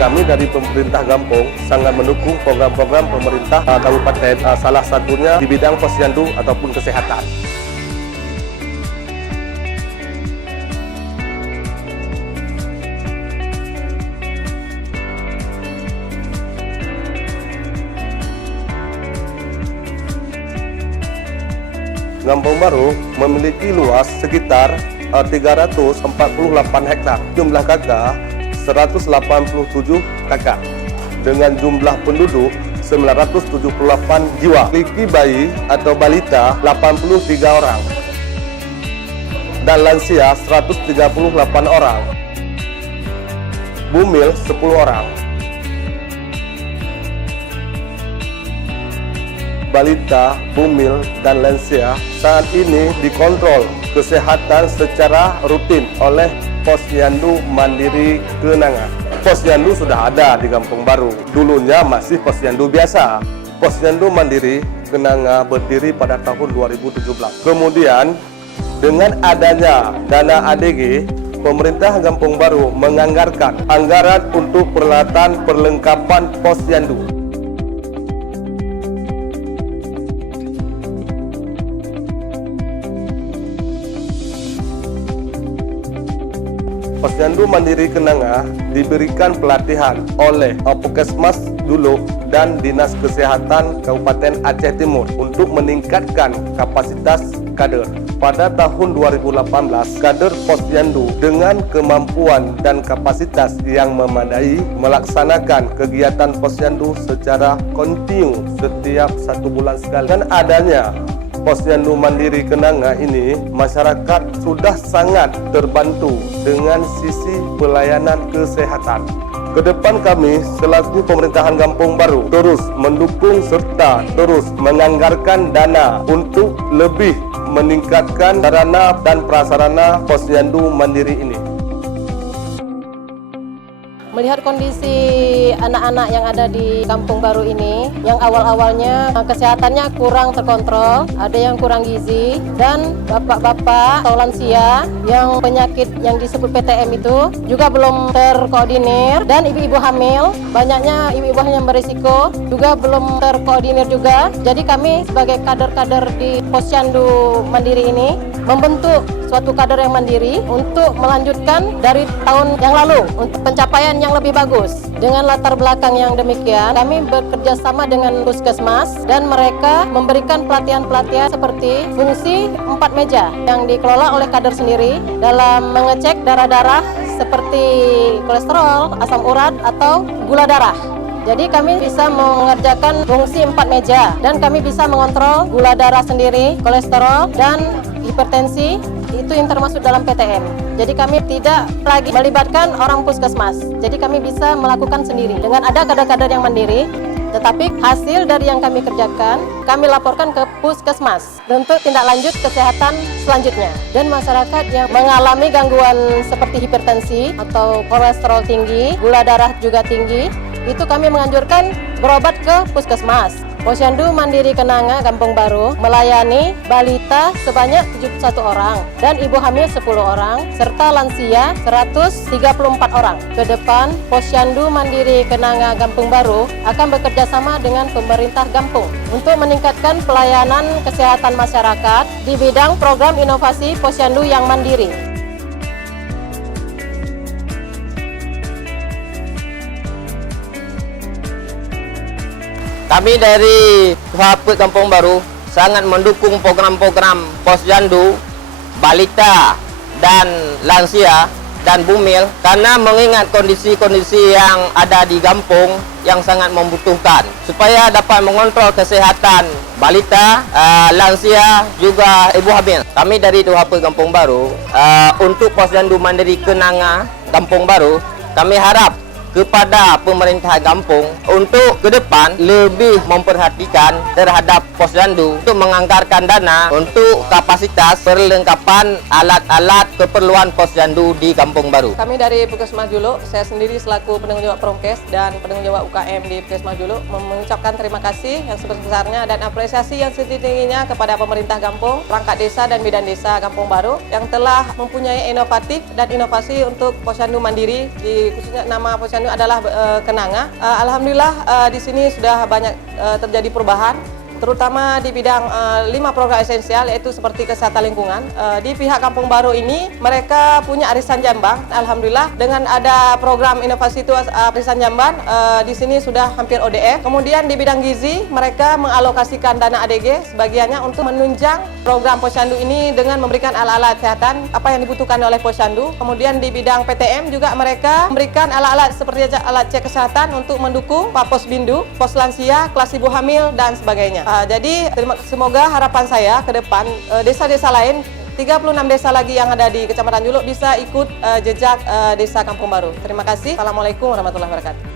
Kami dari pemerintah Gampong sangat mendukung program-program pemerintah kabupaten, salah satunya di bidang posyandu ataupun kesehatan. Gampong Baru memiliki luas sekitar 348 hektar, jumlah kakak 187 kakak, dengan jumlah penduduk 978 jiwa. Memiliki bayi atau balita 83 orang, dan lansia 138 orang, bumil 10 orang. Balita, bumil, dan lansia saat ini dikontrol kesehatan secara rutin oleh Posyandu Mandiri Kenanga. Posyandu sudah ada di Gampong Baru. Dulunya masih posyandu biasa. Posyandu Mandiri Kenanga berdiri pada tahun 2017. Kemudian dengan adanya dana ADG, pemerintah Gampong Baru menganggarkan anggaran untuk peralatan perlengkapan posyandu. Posyandu Mandiri Kenanga diberikan pelatihan oleh Puskesmas dulu dan Dinas Kesehatan Kabupaten Aceh Timur untuk meningkatkan kapasitas kader. Pada tahun 2018, kader posyandu dengan kemampuan dan kapasitas yang memadai melaksanakan kegiatan posyandu secara kontinu setiap 1 bulan sekali. Dan adanya Posyandu Mandiri Kenanga ini, masyarakat sudah sangat terbantu dengan sisi pelayanan kesehatan. Kedepan kami selaku pemerintahan Gampong Baru terus mendukung serta terus menganggarkan dana untuk lebih meningkatkan sarana dan prasarana Posyandu Mandiri ini. Melihat kondisi anak-anak yang ada di Kampung Baru ini, yang awal-awalnya kesehatannya kurang terkontrol, ada yang kurang gizi, dan bapak-bapak atau lansia yang penyakit yang disebut PTM itu juga belum terkoordinir, dan ibu-ibu hamil, banyaknya ibu-ibu yang berisiko juga belum terkoordinir juga. Jadi kami sebagai kader-kader di Posyandu Mandiri ini membentuk suatu kader yang mandiri untuk melanjutkan dari tahun yang lalu untuk pencapaian yang lebih bagus. Dengan latar belakang yang demikian, kami bekerja sama dengan Puskesmas dan mereka memberikan pelatihan-pelatihan seperti fungsi 4 meja yang dikelola oleh kader sendiri dalam mengecek darah-darah seperti kolesterol, asam urat, atau gula darah. Jadi kami bisa mengerjakan fungsi 4 meja dan kami bisa mengontrol gula darah sendiri, kolesterol, dan hipertensi, itu yang termasuk dalam PTM. Jadi kami tidak lagi melibatkan orang Puskesmas. Jadi kami bisa melakukan sendiri dengan ada kader-kader yang mandiri. Tetapi hasil dari yang kami kerjakan, kami laporkan ke Puskesmas untuk tindak lanjut kesehatan selanjutnya. Dan masyarakat yang mengalami gangguan seperti hipertensi atau kolesterol tinggi, gula darah juga tinggi, itu kami menganjurkan berobat ke Puskesmas. Posyandu Mandiri Kenanga Gampong Baru melayani balita sebanyak 71 orang dan ibu hamil 10 orang serta lansia 134 orang. Kedepan Posyandu Mandiri Kenanga Gampong Baru akan bekerja sama dengan pemerintah Gampong untuk meningkatkan pelayanan kesehatan masyarakat di bidang program inovasi posyandu yang mandiri. Kami dari Pusat Gampong Baru sangat mendukung program-program posyandu, balita, dan lansia, dan bumil karena mengingat kondisi-kondisi yang ada di Gampong yang sangat membutuhkan supaya dapat mengontrol kesehatan balita, lansia, juga ibu hamil. Kami dari DHP Gampong Baru untuk Posyandu Mandiri Kenanga Gampong Baru, kami harap kepada pemerintah Gampong untuk ke depan lebih memperhatikan terhadap posyandu untuk menganggarkan dana untuk kapasitas perlengkapan alat-alat keperluan posyandu di Gampong Baru. Kami dari Puskesmas Julu, saya sendiri selaku penanggung jawab Promkes dan penanggung jawab UKM di Puskesmas Julu mengucapkan terima kasih yang sebesar-besarnya dan apresiasi yang setinggi-tingginya kepada pemerintah Gampong, perangkat desa dan bidan desa Gampong Baru yang telah mempunyai inovatif dan inovasi untuk posyandu mandiri, di khususnya nama posyandu Posyandu adalah kenanga. Alhamdulillah di sini sudah banyak terjadi perubahan, terutama di bidang 5 program esensial, yaitu seperti kesehatan lingkungan. Di pihak Kampung Baru ini mereka punya arisan jamban. Alhamdulillah dengan ada program inovasi itu arisan jamban, di sini sudah hampir ODF. Kemudian di bidang gizi mereka mengalokasikan dana ADG sebagiannya untuk menunjang program Posyandu ini dengan memberikan alat-alat kesehatan apa yang dibutuhkan oleh Posyandu. Kemudian di bidang PTM juga mereka memberikan alat-alat seperti alat cek kesehatan untuk mendukung Pak Posbindu, pos lansia, kelas ibu hamil dan sebagainya. Jadi semoga harapan saya ke depan desa-desa lain, 36 desa lagi yang ada di Kecamatan Juluk bisa ikut jejak desa Kampung Baru. Terima kasih. Assalamualaikum warahmatullahi wabarakatuh.